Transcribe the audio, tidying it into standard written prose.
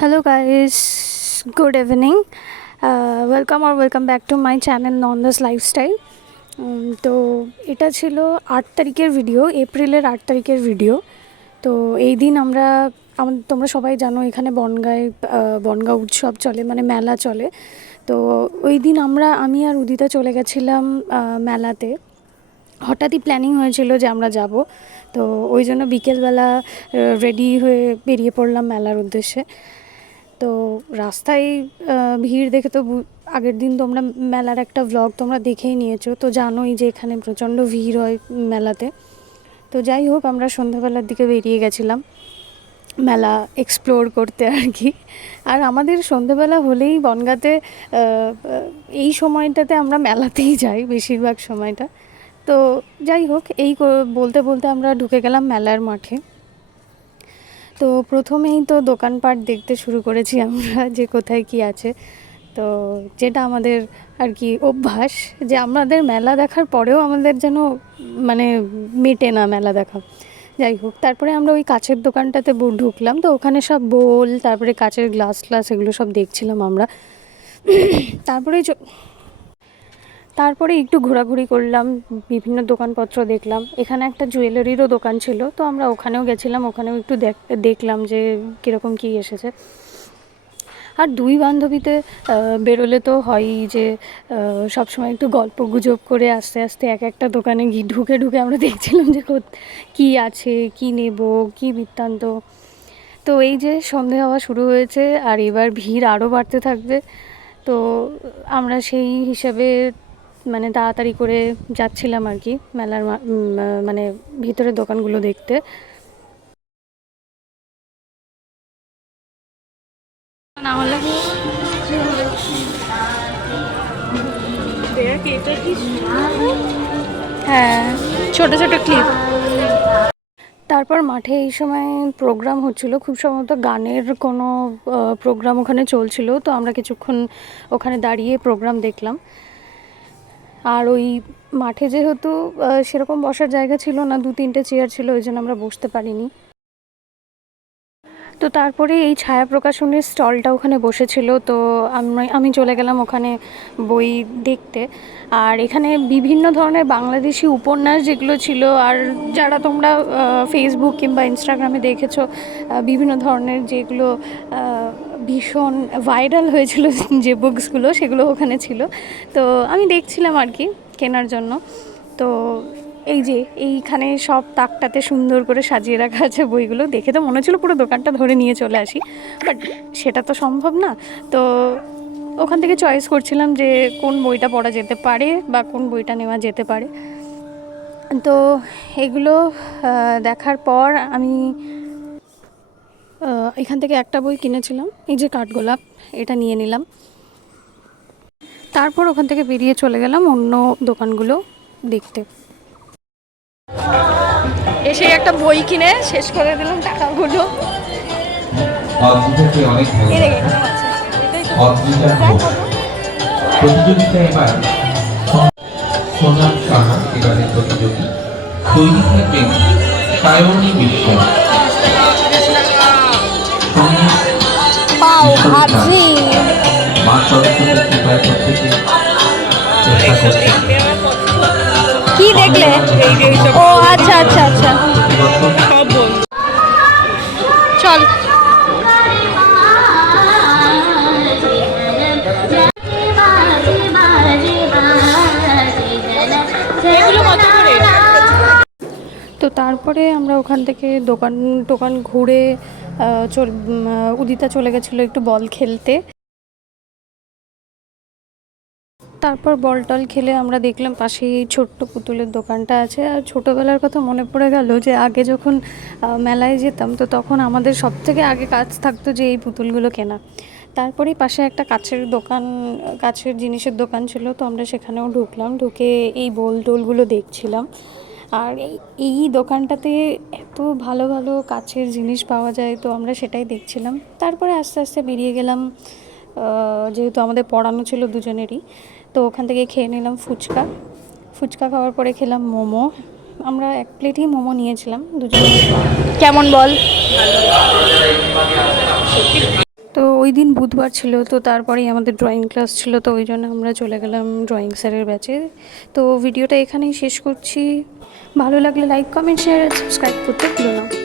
Hello guys, good evening. Welcome back to my channel Nondas Lifestyle. তো এটা ছিল 8 তারিখের ভিডিও, এপ্রিলের 8 তারিখের ভিডিও। তো এই দিন তোমরা সবাই জানো এখানে বনগাঁ উৎসব চলে, মানে মেলা চলে। তো ওই দিন আমি আর উদিতা চলে গেছিলাম মেলাতে। হঠাৎই প্ল্যানিং হয়েছিল যে আমরা যাব, তো ওই জন্য বিকেলবেলা রেডি হয়ে বেরিয়ে পড়লাম মেলার উদ্দেশ্যে। তো রাস্তায় ভিড় দেখে তো আগের দিন তোমরা মেলার একটা ভ্লগ তোমরা দেখেই নিয়েছো, তো জানোই যে এখানে প্রচণ্ড ভিড় হয় মেলাতে। তো যাই হোক, আমরা সন্ধ্যাবেলার দিকে বেরিয়ে গেছিলাম মেলা এক্সপ্লোর করতে আর কি। আর আমাদের সন্ধ্যাবেলা হলেই বনগাঁতে এই সময়টাতে আমরা মেলাতেই যাই বেশিরভাগ সময়টা। তো যাই হোক, বলতে বলতে আমরা ঢুকে গেলাম মেলার মাঠে। তো প্রথমেই তো দোকানপাট দেখতে শুরু করেছি আমরা, যে কোথায় কি আছে। তো যেটা আমাদের আর কি অভ্যাস, যে আমাদের মেলা দেখার পরেও আমাদের যেন মানে মেটে না মেলা দেখা। যাই হোক, তারপরে আমরা ওই কাছের দোকানটাতে ঢুকলাম। তো ওখানে সব বোল, তারপরে কাচের গ্লাস এগুলো সব দেখছিলাম আমরা। তারপরে একটু ঘোরাঘুরি করলাম, বিভিন্ন দোকানপত্র দেখলাম। এখানে একটা জুয়েলারিরও দোকান ছিল, তো আমরা ওখানেও গেছিলাম, ওখানেও একটু দেখলাম যে কীরকম কী এসেছে। আর দুই বান্ধবীতে বেরোলে তো হয়ই যে সবসময় একটু গল্প গুজব করে আস্তে আস্তে এক একটা দোকানে ঢুকে আমরা দেখছিলাম যে কী আছে, কী নেব, কী বৃত্তান্ত। তো এই যে সন্ধে হওয়া শুরু হয়েছে, আর এবার ভিড় আরও বাড়তে থাকবে। তো আমরা সেই হিসাবে মানে তাড়াতাড়ি করে যাচ্ছিলাম আর কি মেলার মানে ভিতরের দোকানগুলো দেখতে। না হলে হ্যাঁ, ছোট ছোট ক্লিপ। তারপর মাঠে এই সময় প্রোগ্রাম হচ্ছিল, খুব সম্ভবত গানের কোনো প্রোগ্রাম ওখানে চলছিল। তো আমরা কিছুক্ষণ ওখানে দাঁড়িয়ে প্রোগ্রাম দেখলাম। আর ওই মাঠে যেহেতু সেরকম বসার জায়গা ছিল না, 2-3টে চেয়ার ছিল, ওই জন্য আমরা বসতে পারিনি। তো তারপরে এই ছায়া প্রকাশনের স্টলটা ওখানে বসেছিল, তো আমি চলে গেলাম ওখানে বই দেখতে। আর এখানে বিভিন্ন ধরনের বাংলাদেশি উপন্যাস যেগুলো ছিল, আর যারা তোমরা ফেসবুক কিংবা ইনস্টাগ্রামে দেখেছো বিভিন্ন ধরনের যেগুলো ভীষণ ভাইরাল হয়েছিল যে বুকসগুলো, সেগুলো ওখানে ছিল। তো আমি দেখছিলাম আর কি কেনার জন্য। তো এই যে এইখানে সব তাকটাতে সুন্দর করে সাজিয়ে রাখা আছে বইগুলো, দেখে তো মনে হচ্ছিলো পুরো দোকানটা ধরে নিয়ে চলে আসি, বাট সেটা তো সম্ভব না। তো ওখান থেকে চয়েস করছিলাম যে কোন বইটা পড়া যেতে পারে বা কোন বইটা নেওয়া যেতে পারে। তো এগুলো দেখার পর আমি এখান থেকে একটা বই কিনেছিলাম, এই যে কাঠগোলাপ, এটা নিয়ে নিলাম। তারপর ওখান থেকে বেরিয়ে চলে গেলাম অন্য দোকানগুলো দেখতে। এসে একটা বই কিনে শেষ করে দিলাম টাকাগুলো। প্রতিযোগিতা এবার সোনাম সাহা এবারের প্রতিযোগী, তৈরি থাকবেন সায়নী বিশ্বাস, মা সরস্বতীর কৃপায় প্রত্যেকে চেষ্টা করছেন। কি দেখলে? ও আচ্ছা আচ্ছা আচ্ছা, চল। তো তারপরে আমরা ওখান থেকে দোকান ঘুরে উদিতা চলে গেছিলো একটু বল খেলতে। তারপর বল টল খেলে আমরা দেখলাম পাশেই ছোট্ট পুতুলের দোকানটা আছে। আর ছোটোবেলার কথা মনে পড়ে গেল যে আগে যখন মেলায় যেতাম, তো তখন আমাদের সব থেকে আগে কাজ থাকতো যে এই পুতুলগুলো কেনা। তারপরেই পাশে একটা কাছের জিনিসের দোকান ছিল, তো আমরা সেখানেও ঢুকলাম, ঢুকে এই বোল টোলগুলো দেখছিলাম। আর এই দোকানটাতে এত ভালো ভালো কাছের জিনিস পাওয়া যায়, তো আমরা সেটাই দেখছিলাম। তারপরে আস্তে আস্তে বেরিয়ে গেলাম, যেহেতু আমাদের পড়ানো ছিল দুজনেরই। তো ওখান থেকে খেয়ে নিলাম ফুচকা খাওয়ার পরে খেলাম মোমো। আমরা 1 প্লেটই মোমো নিয়েছিলাম দুজনে। কেমন বল? তো ওই দিন বুধবার ছিল, তো তারপরেই আমাদের ড্রয়িং ক্লাস ছিল, তো ওই জন্য আমরা চলে গেলাম ড্রয়িং স্যারের ব্যাচে। তো ভিডিওটা এখানেই শেষ করছি। ভালো লাগলে লাইক, কমেন্ট, শেয়ার আর সাবস্ক্রাইব করতে ভুলো না।